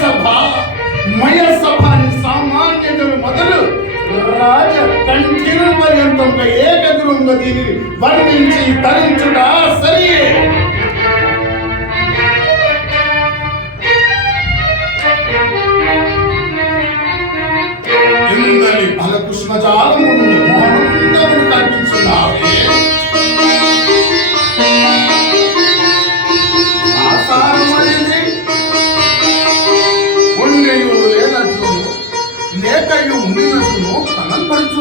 సభ మయ సభ సామాన్యతలు మొదలు రాజ కంఠిన పర్యంతం ఏకగురుంగ దీనిని వర్ణించి తరించుట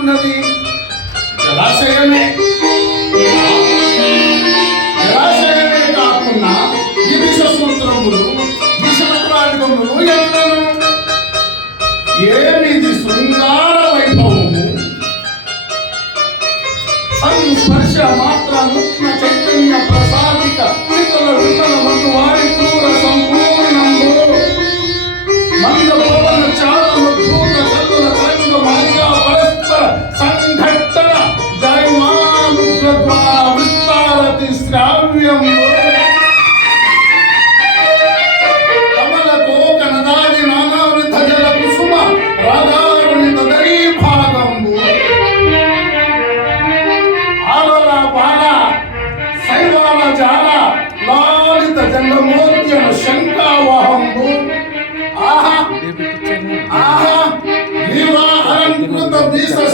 కనపడుచున్నది జలాశయమే జలాశయమే కాకుండా ఈ విష సూత్రములు విషపత్రాధికములు ఎంతను ఏమిది శృంగార వైభవము? సంస్పర్శ మాత్ర నూత్న చైతన్య శ్రావ్యంబు కమల కోకనదాది నానావిధ జల కుసుమ రాగారుని తదరీ భాగంబు. ఆలల బాల శైవాల జాల లాలిత జంగమోద్యమ శంకావహంబు ఆహా ఆహా వివాహంకృత దీస సూత్ర